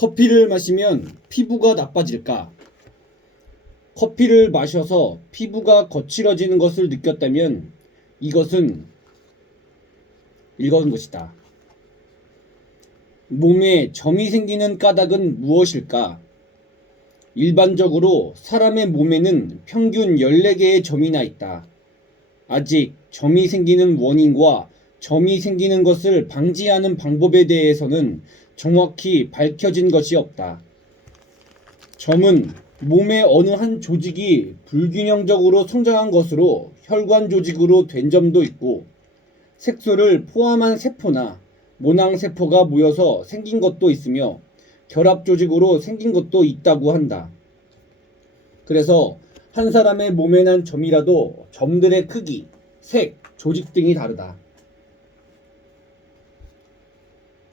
커피를 마시면 피부가 나빠질까? 커피를 마셔서 피부가 거칠어지는 것을 느꼈다면 이것은 이건 것이다. 몸에 점이 생기는 까닭은 무엇일까? 일반적으로 사람의 몸에는 평균 14개의 점이나 있다. 아직 점이 생기는 원인과 점이 생기는 것을 방지하는 방법에 대해서는 정확히 밝혀진 것이 없다. 점은 몸의 어느 한 조직이 불균형적으로 성장한 것으로 혈관 조직으로 된 점도 있고, 색소를 포함한 세포나 모낭세포가 모여서 생긴 것도 있으며 결합 조직으로 생긴 것도 있다고 한다. 그래서 한 사람의 몸에 난 점이라도 점들의 크기, 색, 조직 등이 다르다.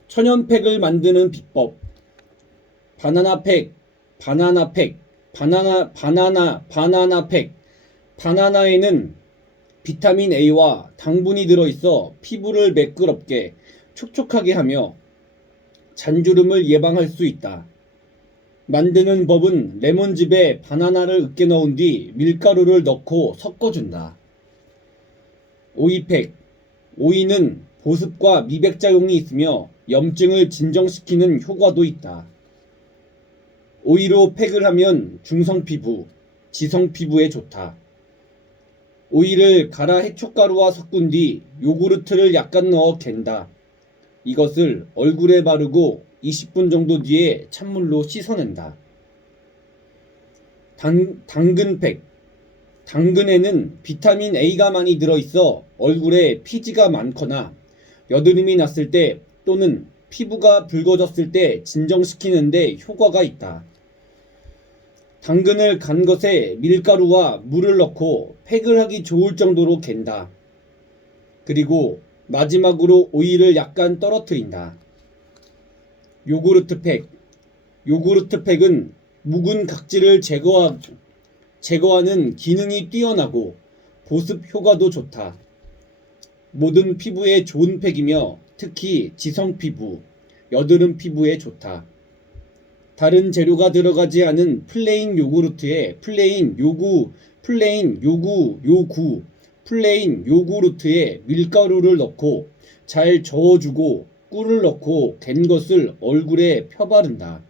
천연팩을 만드는 비법. 바나나팩, 바나나팩, 바나나팩. 바나나에는 비타민 A와 당분이 들어있어 피부를 매끄럽게 촉촉하게 하며 잔주름을 예방할 수 있다. 만드는 법은 레몬즙에 바나나를 으깨 넣은 뒤 밀가루를 넣고 섞어준다. 오이팩. 오이는 보습과 미백작용이 있으며 염증을 진정시키는 효과도 있다. 오이로 팩을 하면 중성피부, 지성피부에 좋다. 오이를 갈아 해촉가루와 섞은 뒤 요구르트를 약간 넣어 갠다. 이것을 얼굴에 바르고 20분 정도 뒤에 찬물로 씻어낸다. 당근팩. 당근에는 비타민 A가 많이 들어있어 얼굴에 피지가 많거나 여드름이 났을 때 또는 피부가 붉어졌을 때 진정시키는 데 효과가 있다. 당근을 간 것에 밀가루와 물을 넣고 팩을 하기 좋을 정도로 갠다. 그리고 마지막으로 오이를 약간 떨어뜨린다. 요구르트팩. 요구르트팩은 묵은 각질을 제거하는 기능이 뛰어나고 보습 효과도 좋다. 모든 피부에 좋은 팩이며 특히 지성 피부, 여드름 피부에 좋다. 다른 재료가 들어가지 않은 플레인 요구르트에 플레인 요구르트에 밀가루를 넣고 잘 저어주고 꿀을 넣고 갠 것을 얼굴에 펴바른다.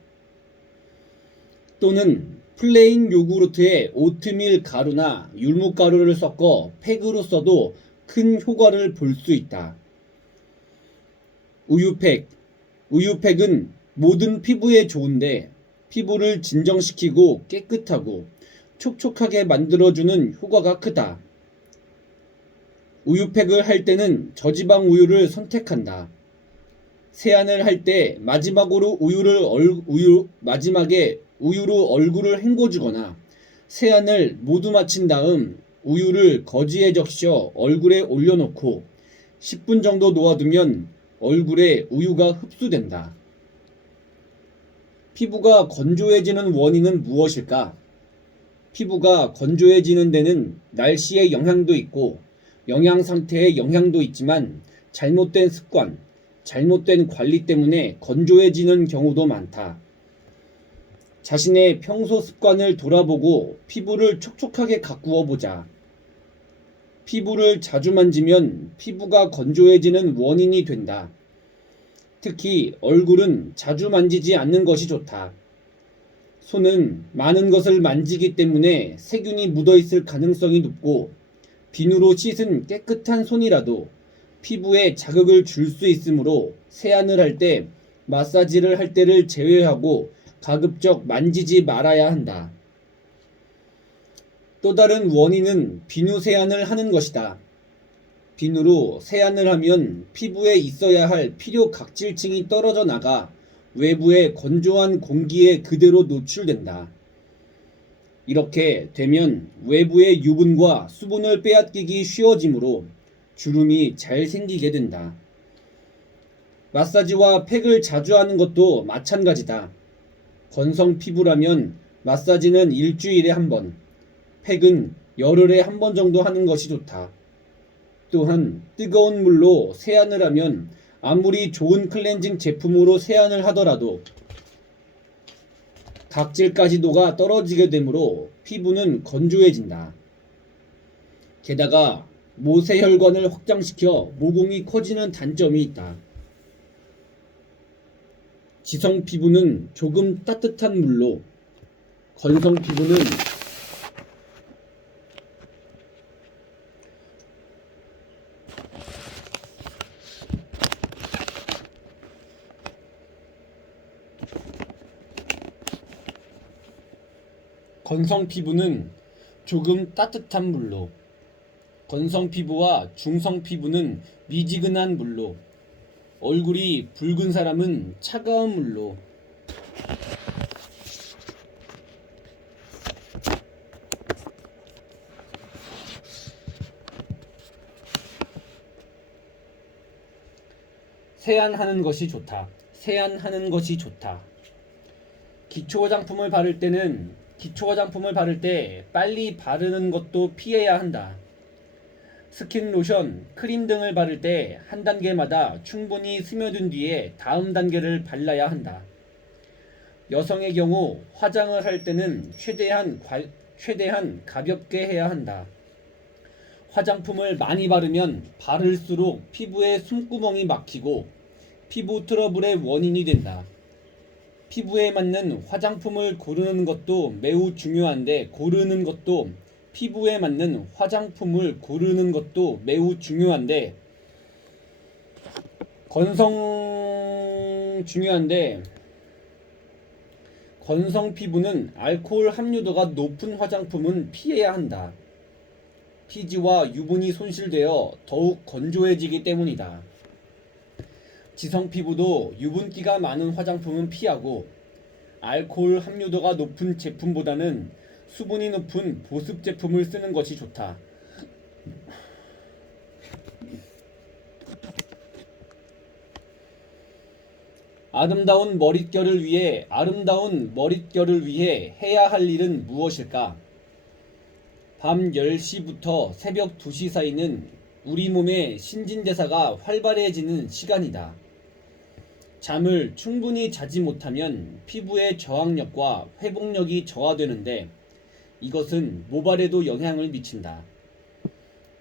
또는 플레인 요구르트에 오트밀 가루나 율무가루를 섞어 팩으로 써도 큰 효과를 볼 수 있다. 우유팩. 우유팩은 모든 피부에 좋은데 피부를 진정시키고 깨끗하고 촉촉하게 만들어주는 효과가 크다. 우유팩을 할 때는 저지방 우유를 선택한다. 세안을 할 때 마지막으로 우유로 얼굴을 헹궈주거나 세안을 모두 마친 다음 우유를 거지에 적셔 얼굴에 올려놓고 10분 정도 놓아두면 얼굴에 우유가 흡수된다. 피부가 건조해지는 원인은 무엇일까? 피부가 건조해지는 데는 날씨의 영향도 있고 영양 상태의 영향도 있지만 잘못된 습관, 잘못된 관리 때문에 건조해지는 경우도 많다. 자신의 평소 습관을 돌아보고 피부를 촉촉하게 가꾸어 보자. 피부를 자주 만지면 피부가 건조해지는 원인이 된다. 특히 얼굴은 자주 만지지 않는 것이 좋다. 손은 많은 것을 만지기 때문에 세균이 묻어있을 가능성이 높고 비누로 씻은 깨끗한 손이라도 피부에 자극을 줄 수 있으므로 세안을 할 때 마사지를 할 때를 제외하고 가급적 만지지 말아야 한다. 또 다른 원인은 비누 세안을 하는 것이다. 비누로 세안을 하면 피부에 있어야 할 필요 각질층이 떨어져 나가 외부의 건조한 공기에 그대로 노출된다. 이렇게 되면 외부의 유분과 수분을 빼앗기기 쉬워지므로 주름이 잘 생기게 된다. 마사지와 팩을 자주 하는 것도 마찬가지다. 건성 피부라면 마사지는 일주일에 한 번, 팩은 열흘에 한 번 정도 하는 것이 좋다. 또한 뜨거운 물로 세안을 하면 아무리 좋은 클렌징 제품으로 세안을 하더라도 각질가지도가 떨어지게 되므로 피부는 건조해진다. 게다가 모세혈관을 확장시켜 모공이 커지는 단점이 있다. 지성 피부는 조금 따뜻한 물로, 건성 피부는 조금 따뜻한 물로, 건성 피부와 중성 피부는 미지근한 물로, 얼굴이 붉은 사람은 차가운 물로, 세안하는 것이 좋다. 세안하는 것이 좋다. 기초 화장품을 바를 때 빨리 바르는 것도 피해야 한다. 스킨 로션, 크림 등을 바를 때 한 단계마다 충분히 스며든 뒤에 다음 단계를 발라야 한다. 여성의 경우 화장을 할 때는 최대한 가볍게 해야 한다. 화장품을 많이 바르면 바를수록 피부에 숨구멍이 막히고 피부 트러블의 원인이 된다. 피부에 맞는 화장품을 고르는 것도 매우 중요한데 건성 피부는 알코올 함유도가 높은 화장품은 피해야 한다. 피지와 유분이 손실되어 더욱 건조해지기 때문이다. 지성 피부도 유분기가 많은 화장품은 피하고 알코올 함유도가 높은 제품보다는 수분이 높은 보습 제품을 쓰는 것이 좋다. 아름다운 머릿결을 위해 해야 할 일은 무엇일까? 밤 10시부터 새벽 2시 사이는 우리 몸의 신진대사가 활발해지는 시간이다. 잠을 충분히 자지 못하면 피부의 저항력과 회복력이 저하되는데 이것은 모발에도 영향을 미친다.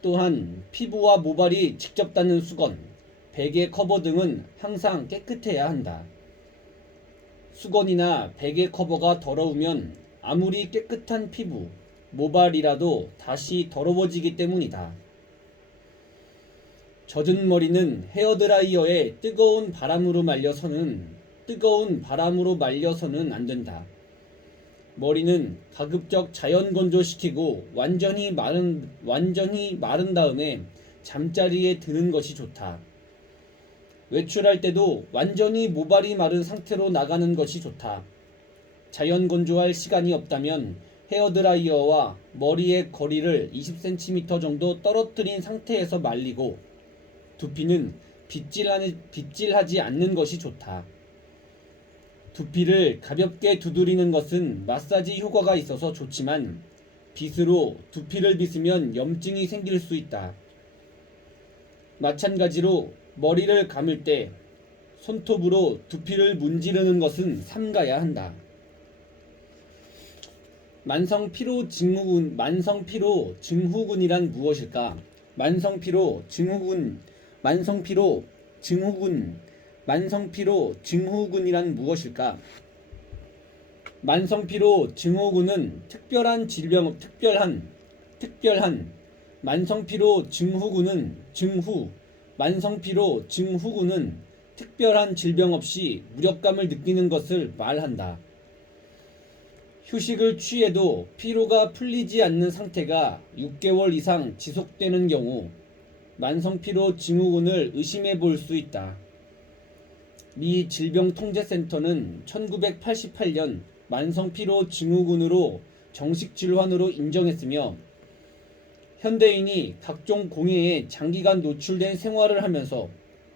또한 피부와 모발이 직접 닿는 수건, 베개 커버 등은 항상 깨끗해야 한다. 수건이나 베개 커버가 더러우면 아무리 깨끗한 피부, 모발이라도 다시 더러워지기 때문이다. 젖은 머리는 헤어드라이어에 뜨거운 바람으로 말려서는 안 된다. 머리는 가급적 자연 건조시키고 완전히 마른 다음에 잠자리에 드는 것이 좋다. 외출할 때도 완전히 모발이 마른 상태로 나가는 것이 좋다. 자연 건조할 시간이 없다면 헤어드라이어와 머리의 거리를 20cm 정도 떨어뜨린 상태에서 말리고 두피는 빗질하지 않는 것이 좋다. 두피를 가볍게 두드리는 것은 마사지 효과가 있어서 좋지만 빗으로 두피를 빗으면 염증이 생길 수 있다. 마찬가지로 머리를 감을 때 손톱으로 두피를 문지르는 것은 삼가야 한다. 만성 피로 증후군이란 무엇일까? 만성 피로 증후군이란 무엇일까? 만성 피로 증후군은 특별한 질병 없이 무력감을 느끼는 것을 말한다. 휴식을 취해도 피로가 풀리지 않는 상태가 6개월 이상 지속되는 경우 만성피로 증후군을 의심해 볼 수 있다. 미 질병통제센터는 1988년 만성피로 증후군으로 정식 질환으로 인정했으며 현대인이 각종 공해에 장기간 노출된 생활을 하면서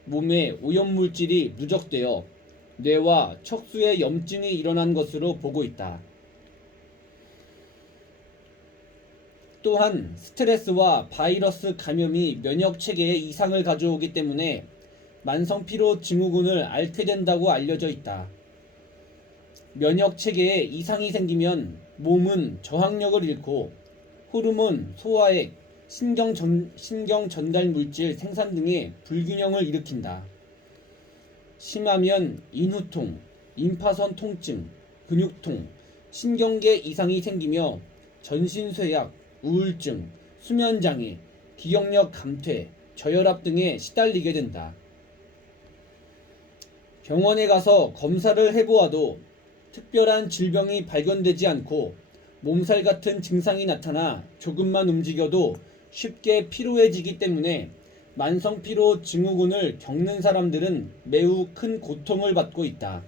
몸에 오염물질이 누적되어 뇌와 척수에 염증이 일어난 것으로 보고 있다. 또한 스트레스와 바이러스 감염이 면역 체계에 이상을 가져오기 때문에 만성 피로 증후군을 앓게 된다고 알려져 있다. 면역 체계에 이상이 생기면 몸은 저항력을 잃고 호르몬, 소화액, 신경 전달 물질 생산 등의 불균형을 일으킨다. 심하면 인후통, 임파선 통증, 근육통, 신경계 이상이 생기며 전신쇠약, 우울증, 수면장애, 기억력 감퇴, 저혈압 등에 시달리게 된다. 병원에 가서 검사를 해보아도 특별한 질병이 발견되지 않고 몸살 같은 증상이 나타나 조금만 움직여도 쉽게 피로해지기 때문에 만성피로 증후군을 겪는 사람들은 매우 큰 고통을 받고 있다.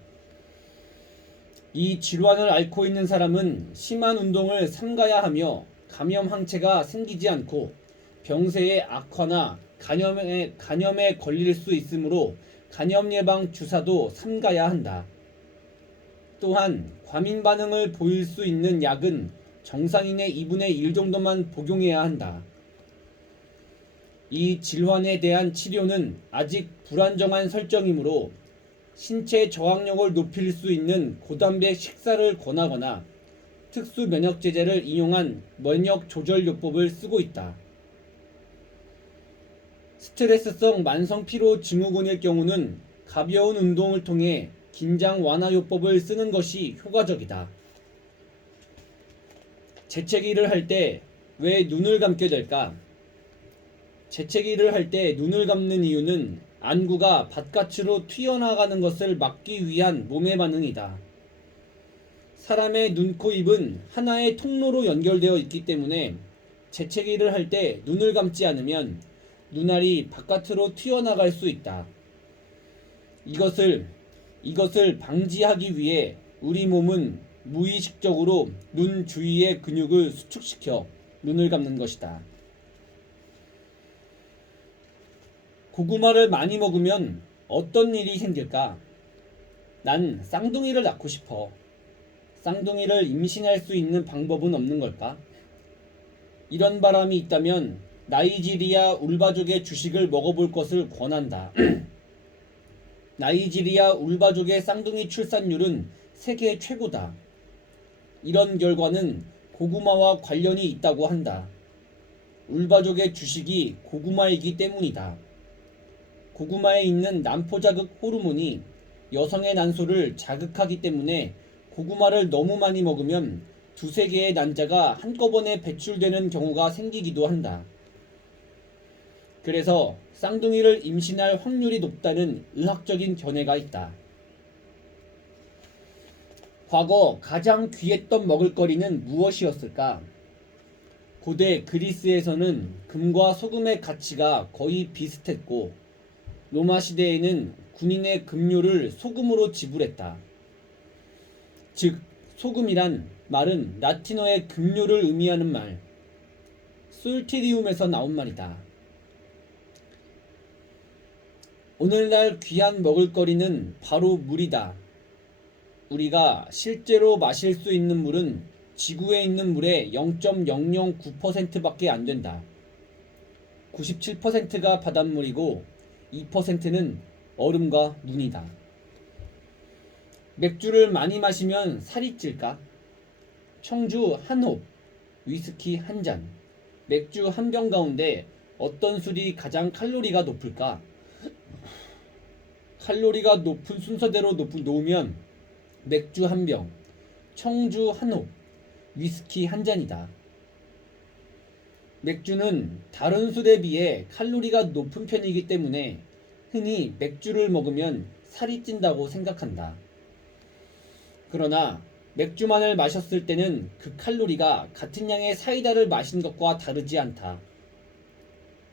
이 질환을 앓고 있는 사람은 심한 운동을 삼가야 하며 감염 항체가 생기지 않고 병세의 악화나 간염에 걸릴 수 있으므로 간염 예방 주사도 삼가야 한다. 또한 과민 반응을 보일 수 있는 약은 정상인의 2분의 1 정도만 복용해야 한다. 이 질환에 대한 치료는 아직 불안정한 설정이므로 신체 저항력을 높일 수 있는 고단백 식사를 권하거나 특수 면역제제를 이용한 면역 조절 요법을 쓰고 있다. 스트레스성 만성 피로 증후군일 경우는 가벼운 운동을 통해 긴장 완화 요법을 쓰는 것이 효과적이다. 재채기를 할 때 왜 눈을 감게 될까? 재채기를 할 때 눈을 감는 이유는 안구가 바깥으로 튀어나가는 것을 막기 위한 몸의 반응이다. 사람의 눈, 코, 입은 하나의 통로로 연결되어 있기 때문에 재채기를 할 때 눈을 감지 않으면 눈알이 바깥으로 튀어나갈 수 있다. 이것을 방지하기 위해 우리 몸은 무의식적으로 눈 주위의 근육을 수축시켜 눈을 감는 것이다. 고구마를 많이 먹으면 어떤 일이 생길까? 난 쌍둥이를 낳고 싶어. 쌍둥이를 임신할 수 있는 방법은 없는 걸까? 이런 바람이 있다면 나이지리아 울바족의 주식을 먹어볼 것을 권한다. 나이지리아 울바족의 쌍둥이 출산율은 세계 최고다. 이런 결과는 고구마와 관련이 있다고 한다. 울바족의 주식이 고구마이기 때문이다. 고구마에 있는 난포자극 호르몬이 여성의 난소를 자극하기 때문에 고구마를 너무 많이 먹으면 두세 개의 난자가 한꺼번에 배출되는 경우가 생기기도 한다. 그래서 쌍둥이를 임신할 확률이 높다는 의학적인 견해가 있다. 과거 가장 귀했던 먹을거리는 무엇이었을까? 고대 그리스에서는 금과 소금의 가치가 거의 비슷했고 로마 시대에는 군인의 급료를 소금으로 지불했다. 즉 소금이란 말은 라틴어의 급료를 의미하는 말 솔티리움에서 나온 말이다. 오늘날 귀한 먹을거리는 바로 물이다. 우리가 실제로 마실 수 있는 물은 지구에 있는 물의 0.009%밖에 안 된다. 97%가 바닷물이고 2%는 얼음과 눈이다. 맥주를 많이 마시면 살이 찔까? 청주 한 홉, 위스키 한 잔, 맥주 한 병 가운데 어떤 술이 가장 칼로리가 높을까? 칼로리가 높은 순서대로 놓으면 맥주 한 병, 청주 한 홉, 위스키 한 잔이다. 맥주는 다른 술에 비해 칼로리가 높은 편이기 때문에 흔히 맥주를 먹으면 살이 찐다고 생각한다. 그러나 맥주만을 마셨을 때는 그 칼로리가 같은 양의 사이다를 마신 것과 다르지 않다.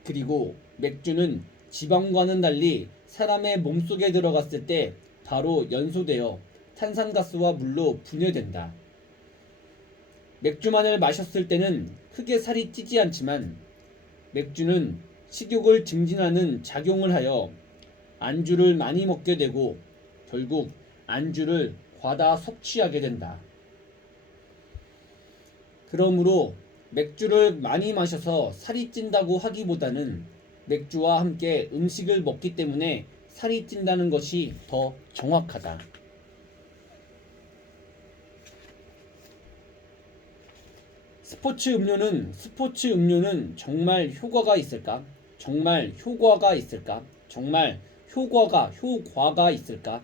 그리고 맥주는 지방과는 달리 사람의 몸속에 들어갔을 때 바로 연소되어 탄산가스와 물로 분해된다. 맥주만을 마셨을 때는 크게 살이 찌지 않지만 맥주는 식욕을 증진하는 작용을 하여 안주를 많이 먹게 되고 결국 안주를 과다 섭취하게 된다. 그러므로 맥주를 많이 마셔서 살이 찐다고 하기보다는 맥주와 함께 음식을 먹기 때문에 살이 찐다는 것이 더 정확하다. 스포츠 음료는 정말 효과가 있을까? 정말 효과가 있을까? 정말 효과가 있을까?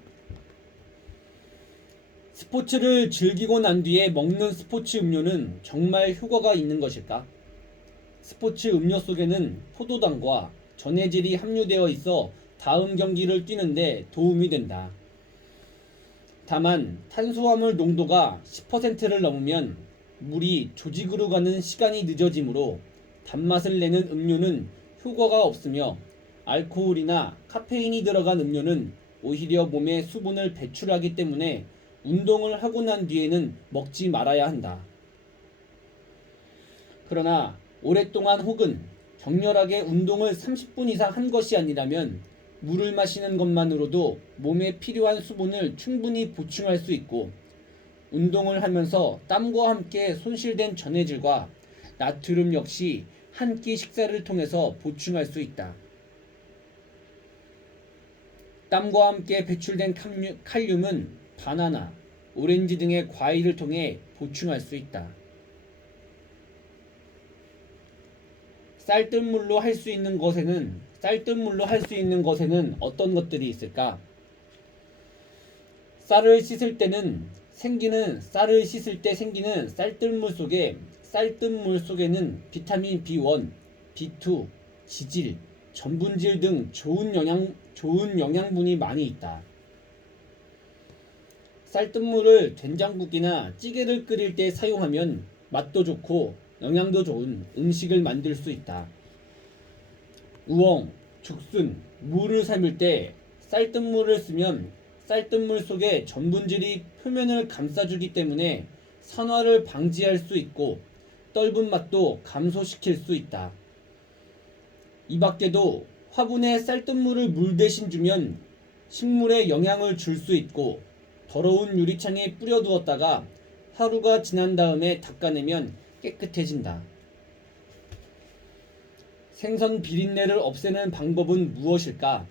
스포츠를 즐기고 난 뒤에 먹는 스포츠 음료는 정말 효과가 있는 것일까? 스포츠 음료 속에는 포도당과 전해질이 함유되어 있어 다음 경기를 뛰는데 도움이 된다. 다만 탄수화물 농도가 10%를 넘으면 물이 조직으로 가는 시간이 늦어지므로 단맛을 내는 음료는 효과가 없으며 알코올이나 카페인이 들어간 음료는 오히려 몸에 수분을 배출하기 때문에 운동을 하고 난 뒤에는 먹지 말아야 한다. 그러나 오랫동안 혹은 격렬하게 운동을 30분 이상 한 것이 아니라면 물을 마시는 것만으로도 몸에 필요한 수분을 충분히 보충할 수 있고 운동을 하면서 땀과 함께 손실된 전해질과 나트륨 역시 한 끼 식사를 통해서 보충할 수 있다. 땀과 함께 배출된 칼륨은 바나나, 오렌지 등의 과일을 통해 보충할 수 있다. 쌀뜨물로 할 수 있는 것에는 어떤 것들이 있을까? 쌀을 씻을 때 생기는 쌀뜨물 속에는 비타민 B1, B2, 지질, 전분질 등 좋은 영양분이 많이 있다. 쌀뜨물을 된장국이나 찌개를 끓일 때 사용하면 맛도 좋고 영양도 좋은 음식을 만들 수 있다. 우엉, 죽순, 무를 삶을 때 쌀뜨물을 쓰면 쌀뜨물 속의 전분질이 표면을 감싸주기 때문에 산화를 방지할 수 있고 떫은 맛도 감소시킬 수 있다. 이 밖에도 화분에 쌀뜨물을 물 대신 주면 식물에 영향을 줄 수 있고 더러운 유리창에 뿌려두었다가 하루가 지난 다음에 닦아내면 깨끗해진다. 생선 비린내를 없애는 방법은 무엇일까?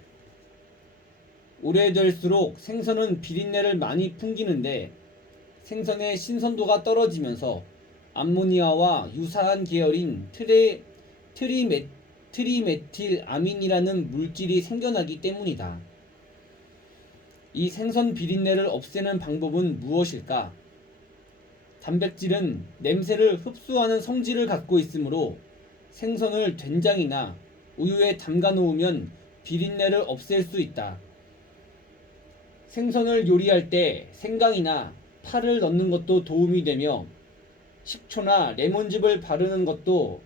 오래될수록 생선은 비린내를 많이 풍기는데 생선의 신선도가 떨어지면서 암모니아와 유사한 계열인 트리메틸아민이라는 물질이 생겨나기 때문이다. 이 생선 비린내를 없애는 방법은 무엇일까? 단백질은 냄새를 흡수하는 성질을 갖고 있으므로 생선을 된장이나 우유에 담가 놓으면 비린내를 없앨 수 있다. 생선을 요리할 때 생강이나 파를 넣는 것도 도움이 되며 식초나 레몬즙을 바르는 것도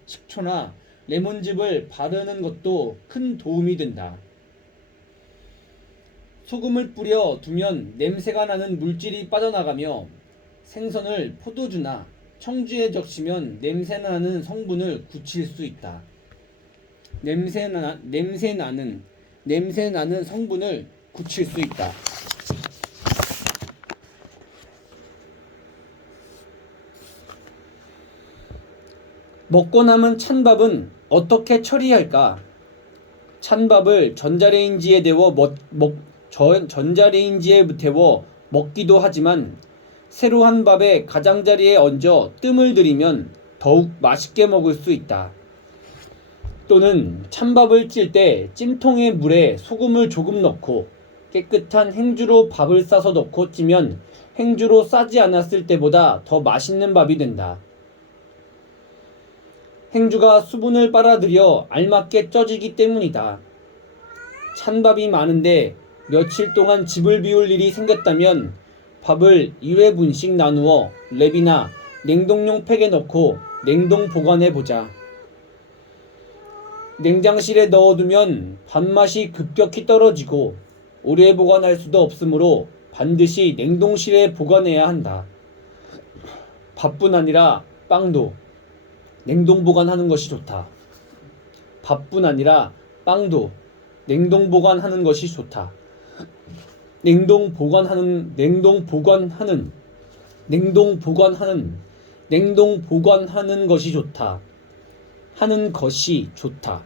큰 도움이 된다. 소금을 뿌려 두면 냄새가 나는 물질이 빠져나가며 생선을 포도주나 청주에 적시면 냄새나는 성분을 굳힐 수 있다. 냄새나는 성분을 굳힐 수 있다. 먹고 남은 찬밥은 어떻게 처리할까? 찬밥을 전자레인지에 데워 먹기도 하지만 새로 한 밥에 가장자리에 얹어 뜸을 들이면 더욱 맛있게 먹을 수 있다. 또는 찬밥을 찔 때 찜통의 물에 소금을 조금 넣고 깨끗한 행주로 밥을 싸서 넣고 찌면 행주로 싸지 않았을 때보다 더 맛있는 밥이 된다. 행주가 수분을 빨아들여 알맞게 쪄지기 때문이다. 찬밥이 많은데 며칠 동안 집을 비울 일이 생겼다면 밥을 2회분씩 나누어 랩이나 냉동용 팩에 넣고 냉동 보관해보자. 냉장실에 넣어두면 밥맛이 급격히 떨어지고 오래 보관할 수도 없으므로 반드시 냉동실에 보관해야 한다. 밥뿐 아니라 빵도 냉동 보관하는 것이 좋다. 밥뿐 아니라 빵도 냉동 보관하는 것이 좋다. 냉동 보관하는 것이 좋다. 하는 것이 좋다.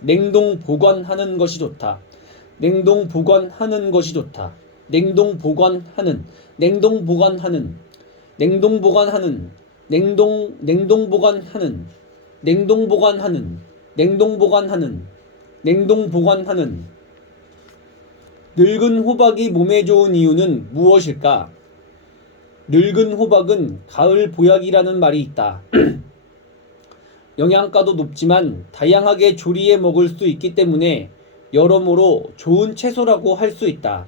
냉동 보관하는 것이 좋다. 냉동 보관하는 것이 좋다. 냉동 보관하는 냉동 보관하는, 냉동 보관하는, 냉동 보관하는, 냉동 보관하는. 늙은 호박이 몸에 좋은 이유는 무엇일까? 늙은 호박은 가을 보약이라는 말이 있다. 영양가도 높지만 다양하게 조리해 먹을 수 있기 때문에 여러모로 좋은 채소라고 할 수 있다.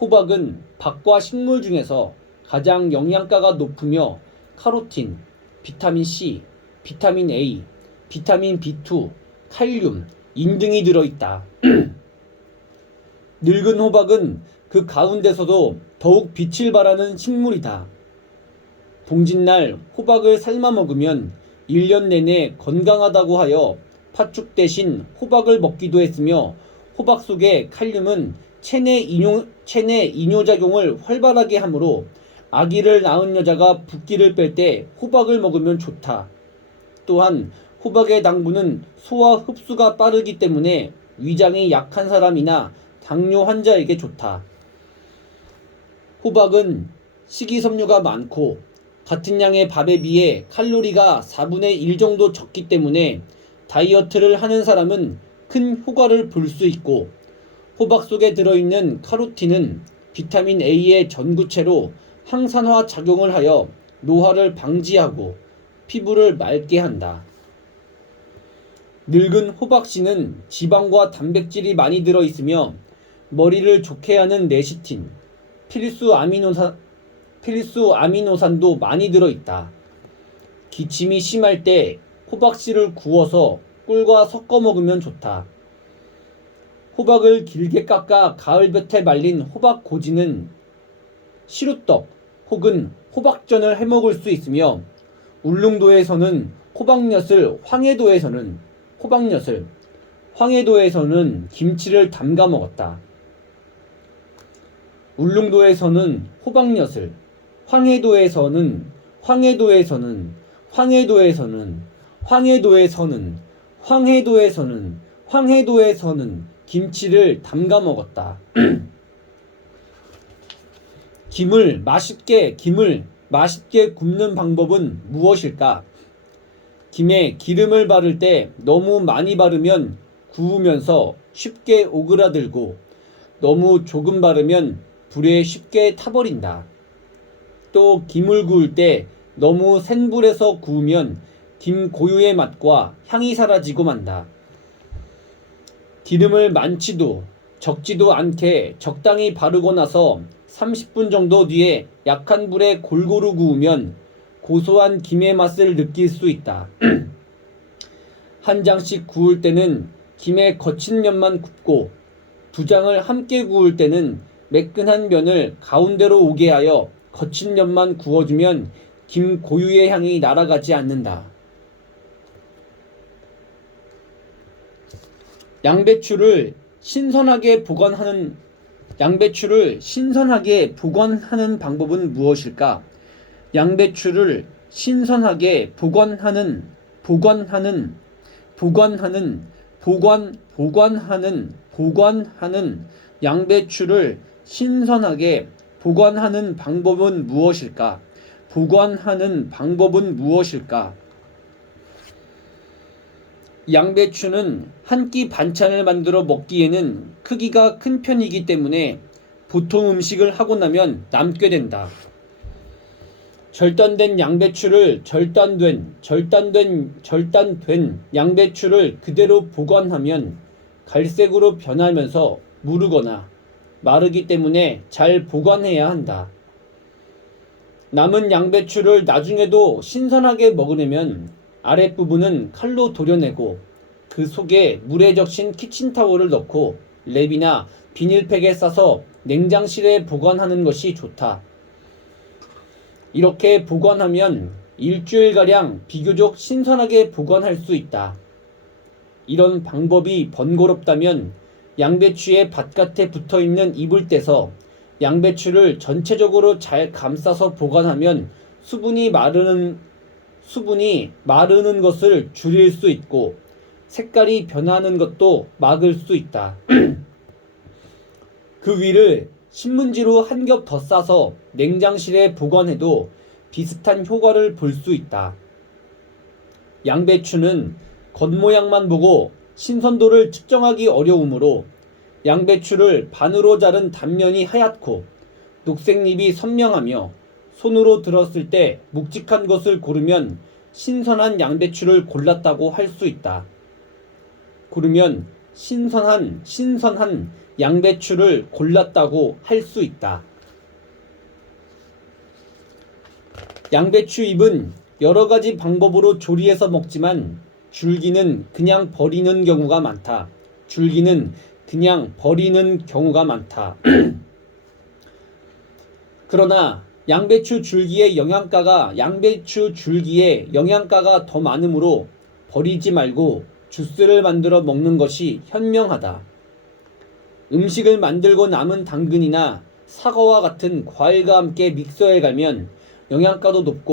호박은 박과 식물 중에서 가장 영양가가 높으며 카로틴, 비타민 C, 비타민 A, 비타민 B2, 칼륨, 인 등이 들어있다. 늙은 호박은 그 가운데서도 더욱 빛을 발하는 식물이다. 봉짓날 호박을 삶아 먹으면 1년 내내 건강하다고 하여 팥죽 대신 호박을 먹기도 했으며 호박 속의 칼륨은 체내 이뇨작용을 활발하게 하므로 아기를 낳은 여자가 붓기를 뺄 때 호박을 먹으면 좋다. 또한 호박의 당분은 소화 흡수가 빠르기 때문에 위장이 약한 사람이나 당뇨 환자에게 좋다. 호박은 식이섬유가 많고 같은 양의 밥에 비해 칼로리가 4분의 1 정도 적기 때문에 다이어트를 하는 사람은 큰 효과를 볼 수 있고 호박 속에 들어있는 카로틴은 비타민 A의 전구체로 항산화 작용을 하여 노화를 방지하고 피부를 맑게 한다. 늙은 호박씨는 지방과 단백질이 많이 들어있으며 머리를 좋게 하는 레시틴, 필수 아미노산도 많이 들어있다. 기침이 심할 때 호박씨를 구워서 꿀과 섞어 먹으면 좋다. 호박을 길게 깎아 가을볕에 말린 호박 고지는 시루떡 혹은 호박전을 해먹을 수 있으며 울릉도에서는 황해도에서는 김치를 담가 먹었다. 울릉도에서는 호박엿을, 황해도에서는 김치를 담가 먹었다. 김을 맛있게 굽는 방법은 무엇일까? 김에 기름을 바를 때 너무 많이 바르면 구우면서 쉽게 오그라들고 너무 조금 바르면 불에 쉽게 타버린다. 또 김을 구울 때 너무 센 불에서 구우면 김 고유의 맛과 향이 사라지고 만다. 기름을 많지도 적지도 않게 적당히 바르고 나서 30분 정도 뒤에 약한 불에 골고루 구우면 고소한 김의 맛을 느낄 수 있다. 한 장씩 구울 때는 김의 거친 면만 굽고 2장을 함께 구울 때는 매끈한 면을 가운데로 오게 하여 거친 면만 구워주면 김 고유의 향이 날아가지 않는다. 양배추를 신선하게 보관하는 방법은 무엇일까? 양배추를 신선하게 보관하는 양배추를 신선하게 보관하는 방법은 무엇일까? 양배추는 한 끼 반찬을 만들어 먹기에는 크기가 큰 편이기 때문에 보통 음식을 하고 나면 남게 된다. 절단된 양배추를 그대로 보관하면 갈색으로 변하면서 무르거나 마르기 때문에 잘 보관해야 한다. 남은 양배추를 나중에도 신선하게 먹으려면 아랫부분은 칼로 도려내고 그 속에 물에 적신 키친타올을 넣고 랩이나 비닐팩에 싸서 냉장실에 보관하는 것이 좋다. 이렇게 보관하면 일주일가량 비교적 신선하게 보관할 수 있다. 이런 방법이 번거롭다면 양배추의 바깥에 붙어있는 잎을 떼서 양배추를 전체적으로 잘 감싸서 보관하면 수분이 마르는 것을 줄일 수 있고 색깔이 변하는 것도 막을 수 있다. 그 위를 신문지로 한 겹 더 싸서 냉장실에 보관해도 비슷한 효과를 볼 수 있다. 양배추는 겉모양만 보고 신선도를 측정하기 어려우므로 양배추를 반으로 자른 단면이 하얗고 녹색잎이 선명하며 손으로 들었을 때 묵직한 것을 고르면 신선한 양배추를 골랐다고 할 수 있다. 고르면 신선한 양배추를 골랐다고 할 수 있다. 양배추 잎은 여러 가지 방법으로 조리해서 먹지만 줄기는 그냥 버리는 경우가 많다. 그러나 양배추 줄기에 영양가가 더 많으므로 버리지 말고 주스를 만들어 먹는 것이 현명하다. 음식을 만들고 남은 당근이나 사과와 같은 과일과 함께 믹서에 갈면 영양가도 높고